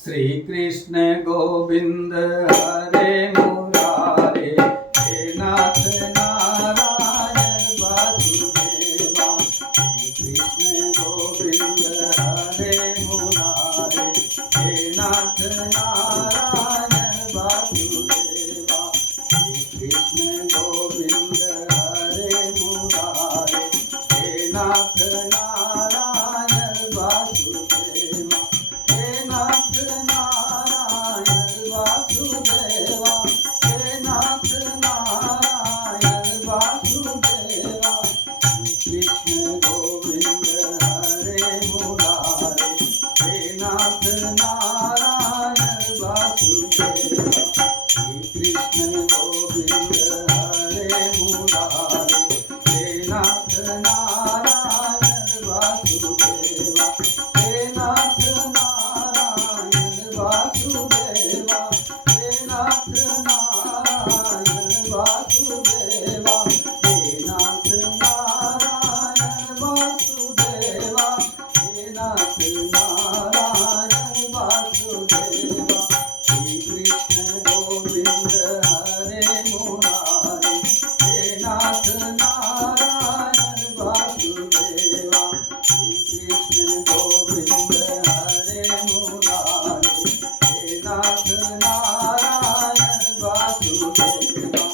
श्री कृष्ण गोविंद हरे मुरारे, हे नाथ नारायण वासुदेवा। श्री कृष्ण गोविंद हरे मुरारे, हे नाथ नारायण वासुदेवा। श्री कृष्ण गोविंद हरे मुरारे, हे नाथ नारायण वासुदेवा। हे नाथ नारायण वासुदेवा, हे नाथ नारायण वासुदेवा। श्री कृष्ण गोविंद हरे मुरारे, हे नाथ नारायण वासुदेवा। श्री कृष्ण गोविंद हरे मुरारे, हे नाथ नारायण वासुदेवा। हे नाथ नारायण वासुदेवा, हे नाथ नारायण वासुदेवा। हे नाथ नारायण वासुदेवा, हे नाथ नारायण वासुदेवा। श्री कृष्ण गोविंद हरे मुरारे, हे नाथ नारायण वासुदेवा। श्री कृष्ण गोविंद हरे मुरारे, हे नाथ नारायण वासुदेवा।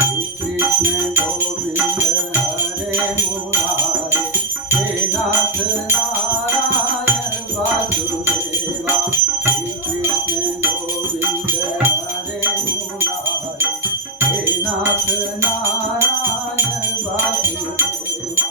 श्री कृष्ण गोविंद हरे मुरारे, हे नाथ नारायण वासुदेवा। श्री कृष्ण गोविंद हरे मुरारे, हे नाथ नारायण वासुदेवा।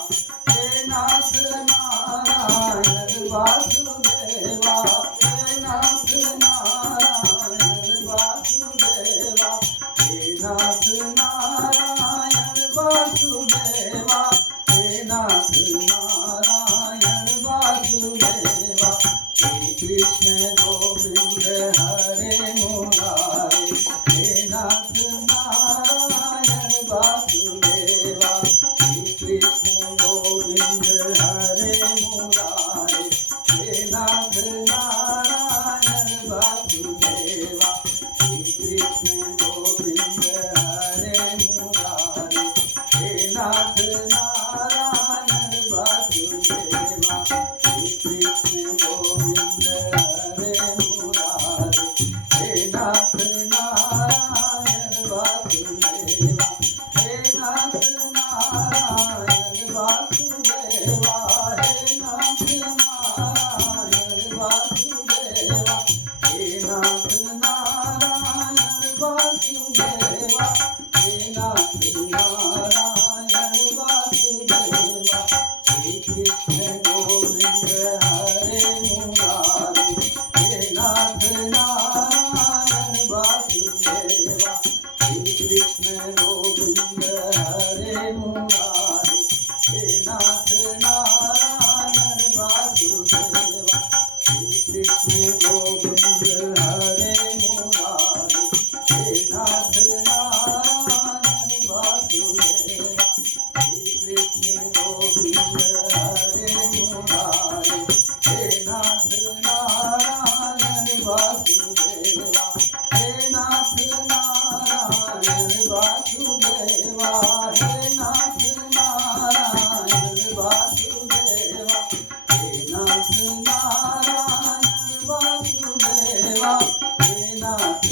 हे नाथ नारायण वासुदेवा, हे नाथ नारायण वासुदेवा। हे नाथ नारायण वासुदेवा, हे नाथ नारायण वासुदेवा। श्री कृष्ण गोविंद हरे मुरारे, हे नाथ नारायण वासुदेवा। श्री कृष्ण गोविंद हरे मुरारे, हे नाथ नारायण वासुदेवा। श्री कृष्ण गोविंद हरे मुरारे, हे नाथ नारायण वासुदेवा। श्री कृष्ण गोविंद हरे मुरारे, हे नाथ नारायण वासुदेवा। हे नाथ नारायण वासुदेवा, हे नाथ नारायण वासुदेवा। हे नाथ नारायण वासुदेवा, हे नाथ नारायण वासुदेवा। श्री कृष्ण गोविंद हरे मुरारे, हे नाथ नारायण वासुदेवा। श्री कृष्ण गोविंद हरे मुरारे, हे नाथ नारायण वासुदेवा। श्री कृष्ण गोविंद हरे मुरारे, हे नाथ नारायण वासुदेवा। श्री कृष्ण गोविंद हरे मुरारे, हे नाथ नारायण वासुदेवा। हे नाथ नारायण वासुदेवा, हे नाथ नारायण वासुदेवा। हे नाथ नारायण वासुदेवा, हे नाथ